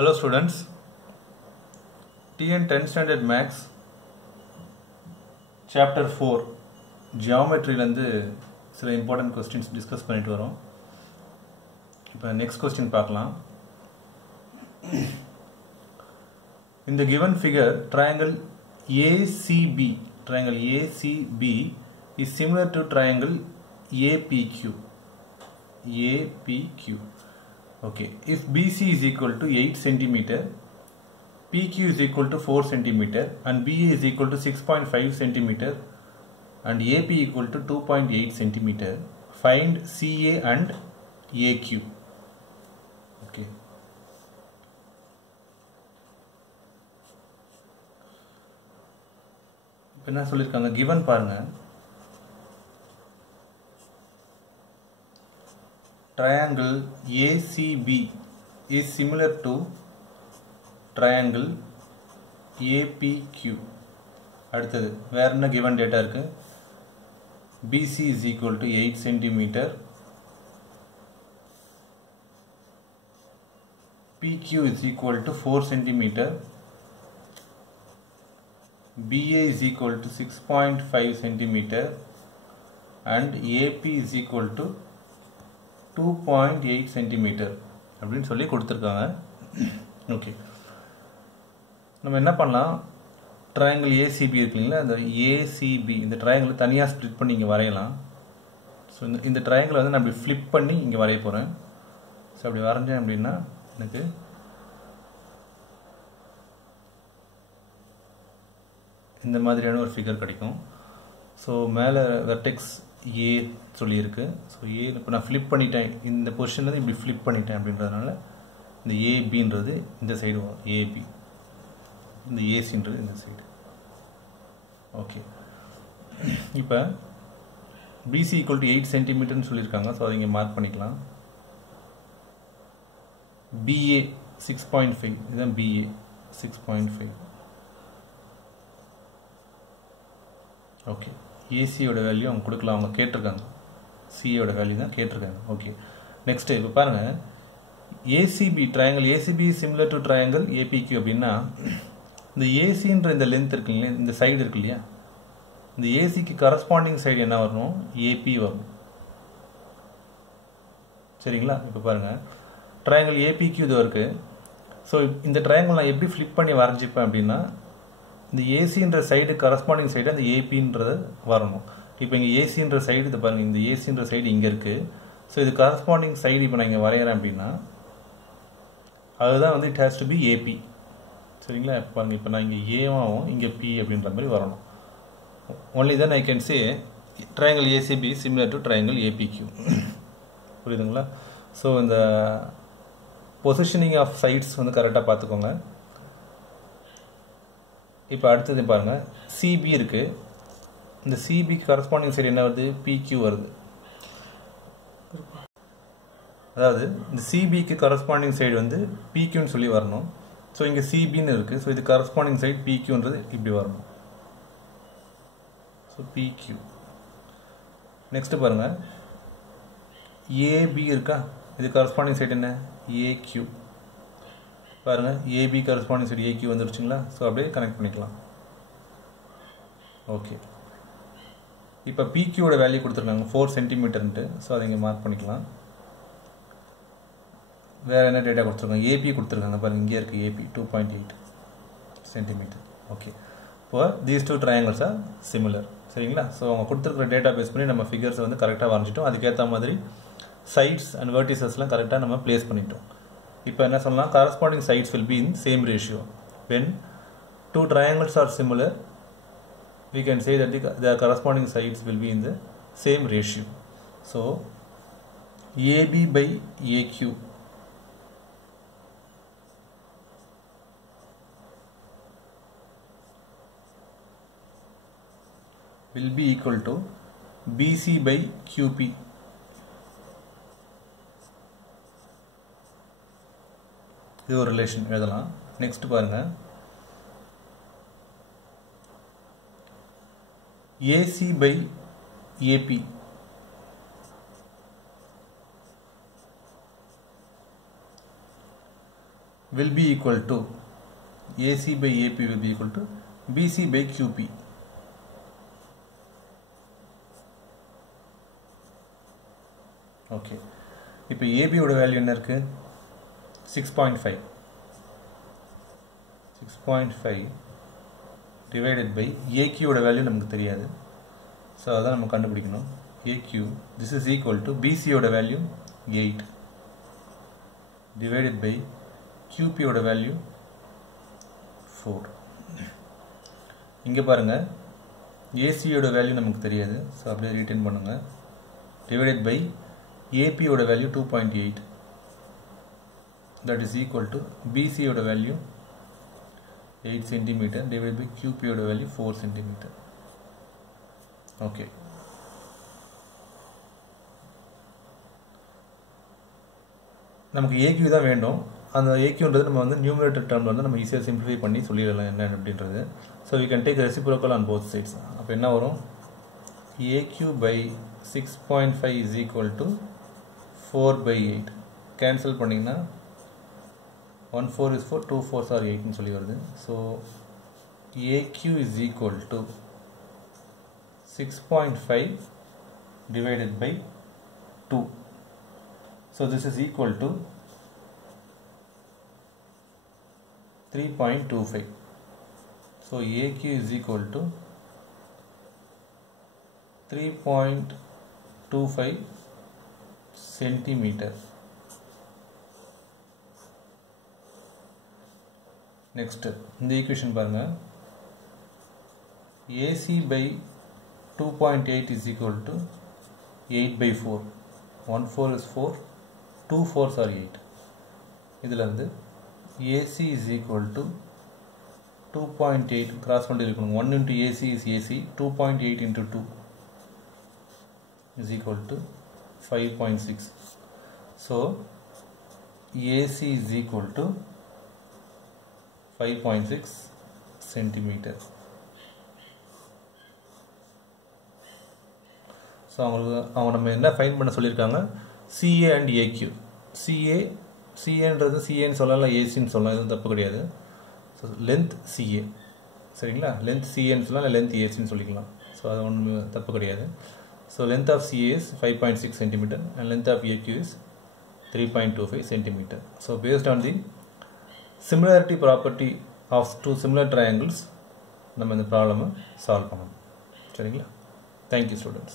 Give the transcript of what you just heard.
Hello students, TN 10th standard maths chapter 4 geometry லந்து சில important questions discuss பண்ணிட்டு வரோம். இப்போ next question பார்க்கலாம். In the given figure, triangle ACB is similar to triangle APQ. Okay, if BC is equal to 8 cm, PQ is equal to 4 cm and BA is equal to 6.5 cm and AP equal to 2.8 cm, find CA and AQ. Okay. இப்போ என்ன சொல்லியிருக்காங்க, given பாருங்க, triangle ACB is similar to triangle APQ. அடுத்தது வேற என்ன given data இருக்கு? BC is equal to 8 cm, PQ is equal to 4 cm, BA is equal to 6.5 cm and AP is equal to 2.8 cm அப்படின்னு சொல்லி கொடுத்துருக்காங்க. Okay, நம்ம என்ன பண்ணலாம், ட்ரையாங்கிள் ஏசிபி இருக்குங்களா, அந்த ஏசிபி இந்த ட்ரையாங்கிள் தனியாக ஸ்ப்ளிட் பண்ணி இங்கே வரையலாம். ஸோ இந்த ட்ரையாங்கிள் வந்து நான் அப்படி ஃப்ளிப் பண்ணி இங்கே வரைய போகிறேன். ஸோ அப்படி வரைஞ்சேன் அப்படின்னா எனக்கு இந்த மாதிரியான ஒரு ஃபிகர் கிடைக்கும். ஸோ மேலே வெர்டெக்ஸ் ஏ சொல்லியிருக்கு. ஸோ ஏ இப்போ நான் ஃப்ளிப் பண்ணிட்டேன், இந்த பொசிஷன்லேருந்து இப்படி ஃப்ளிப் பண்ணிட்டேன் அப்படின்றதுனால இந்த ஏபின்றது இந்த சைடு வரும், ஏபி, இந்த ஏசின்றது இந்த சைடு. ஓகே, இப்போ பிசி ஈக்குவல் டு 8 சென்டிமீட்டர்னு சொல்லியிருக்காங்க. ஸோ அதை இங்கே மார்க் பண்ணிக்கலாம். பிஏ 6.5, இதுதான் பிஏ 6.5. ஓகே, ஏசியோட வேல்யூ அவங்க கொடுக்கலாம், அவங்க கேட்டிருக்காங்க, சியோட வேல்யூ தான் கேட்டிருக்காங்க. ஓகே, நெக்ஸ்ட் இப்போ பாருங்கள், ACB triangle ACB similar to triangle APQ அப்படின்னா இந்த ஏசின்ற இந்த லென்த் இருக்கு இல்லையா, இந்த சைடு இருக்கு இல்லையா, இந்த ஏசிக்கு கரஸ்பாண்டிங் சைடு என்ன வரணும், ஏபி வரணும். சரிங்களா? இப்போ பாருங்கள், ட்ரையாங்கிள் ஏபிக்யூ இது இருக்கு. ஸோ இந்த ட்ரையாங்கிள் நான் எப்படி ஃப்ளிப் பண்ணி வரைஞ்சிப்பேன் அப்படின்னா, இந்த ஏசின்ற சைடு கரஸ்பாண்டிங் சைடு அந்த ஏபின்றது வரணும். இப்போ இங்கே ஏசின்ற சைடு இது பாருங்கள், இந்த ஏசின்ற சைடு இங்கே இருக்குது. ஸோ இது கரஸ்பாண்டிங் சைடு இப்போ நான் இங்கே வரைகிறேன் அப்படின்னா அதுதான் வந்து it has to be AB. சரிங்களா? இப்போ பாருங்கள், இப்போ நான் இங்கே ஏவாகவும் இங்கே பி அப்படின்ற மாதிரி வரணும். Only then I can say triangle ACB similar to triangle APQ. புரியுதுங்களா? ஸோ இந்த பொசிஷனிங் ஆஃப் சைட்ஸ் வந்து கரெக்டாக பார்த்துக்கோங்க. இப்போ அடுத்தது பாருங்கள், சிபி இருக்குது. இந்த சிபிக்கு கரஸ்பாண்டிங் சைடு என்ன வருது, பிக்யூ வருது. அதாவது இந்த சிபிக்கு கரஸ்பாண்டிங் சைடு வந்து பிக்யூன்னு சொல்லி வரணும். ஸோ இங்கே சிபின்னு இருக்குது. ஸோ இது கரஸ்பாண்டிங் சைடு பிக்யூன்றது இப்படி வரணும். So PQ. நெக்ஸ்ட்டு பாருங்கள், ஏபி இருக்கா, இது கரஸ்பாண்டிங் சைடு என்ன, ஏக்யூ. பாருங்கள், ஏபி கரஸ்பாண்டிங் சைடு ஏக்யூ வந்துருச்சுங்களா? ஸோ அப்படியே கனெக்ட் பண்ணிக்கலாம். ஓகே, இப்போ பிக்யூவோட வேல்யூ கொடுத்துருக்காங்க 4 சென்டிமீட்டர்ன்ட்டு. ஸோ அதை இங்கே மார்க் பண்ணிக்கலாம். வேறு என்ன டேட்டா கொடுத்துருக்காங்க, ஏபி கொடுத்துருக்காங்க பாருங்கள், இங்கே இருக்குது ஏபி 2.8 சென்டிமீட்டர். ஓகே, இப்போ these two triangles are similar. சரிங்களா? ஸோ அவங்க கொடுத்துருக்குற டேட்டா பேஸ் பண்ணி நம்ம ஃபிகர்ஸை வந்து கரெக்டாக வரைஞ்சிட்டோம். அதுக்கேற்ற மாதிரி சைட்ஸ் அண்ட் வெர்டிசஸ்லாம் கரெக்டாக நம்ம பிளேஸ் பண்ணிட்டோம். இப்போ என்ன சொல்லலாம், corresponding sides will be in same ratio. When two triangles are similar, we can say that the corresponding sides will be in the same ratio. So AB by AQ will be equal to BC by QP. இது ஒரு relation எழுதலாம். Next பாருங்க, AC by AB will be equal to AC by AP will be equal to BC by QP. Okay, இப்போ ஏபியோட value என்ன இருக்கு? 6.5 divided by ஏக்யூவோட value நமக்கு தெரியாது. So அதான் நம்ம கண்டுபிடிக்கணும். AQ this is equal to பிசியோட வேல்யூ 8 டிவைடட் பை கியூபியோட வேல்யூ 4. இங்கே பாருங்கள், ஏசியோட வேல்யூ நமக்கு தெரியாது. ஸோ அப்படியே ரீட்டைன் பண்ணுங்கள். டிவைடட் பை ஏபியோட value 2.8 that is equal to பிசியோட வேல்யூ 8 cm divided by QPயோட வேல்யூ 4 cm. ஓகே, நமக்கு ஏக்யூ தான் வேண்டும். அந்த ஏக்யூன்றது நம்ம வந்து நியூமரேட்டர் டேர்மில் வந்து நம்ம ஈஸியாக சிம்பிளிஃபை பண்ணி சொல்லிடலாம் என்ன அப்படின்றது. So we can take reciprocal on both sides. அப்போ என்ன வரும்? AQ by 6.5 is equal to 4/8. Cancel பண்ணிங்கன்னா 1 4 is 4, 2 4s are 8 சொல்லி வருது. So AQ is equal to 6.5 divided by 2. So this is equal to 3.25. So AQ is equal to 3.25 centimeter. Next, இந்த equation பாருங்க, AC by 2.8 is equal to 8/4. 1 4 is 4, 2 4s are 8. இதில் வந்து AC is equal to 2.8 cross multiply 1 into AC is AC, 2.8 into 2 is equal to 5.6. So AC is equal to 5.6 centimeter. So அவங்க நம்ம என்ன find பண்ண சொல்லியிருக்காங்க? CA and AQ. சிஏன்றது சிஏன்னு சொல்லலாம், ஏசின்னு சொல்லலாம், எதுவும் தப்பு கிடையாது. ஸோ லென்த் சிஏ, சரிங்களா? லென்த் சிஏன்னு சொல்லலாம், இல்லை லென்த் ஏசின்னு சொல்லிக்கலாம். ஸோ அது ஒன்றும் தப்பு கிடையாது. So length of CA is 5.6 cm and length of AQ is 3.25 cm. So based on the similarity property of two similar triangles நம்ம இந்த ப்ராப்ளமை சால்வ் பண்ணணும். சரிங்களா? Thank you students.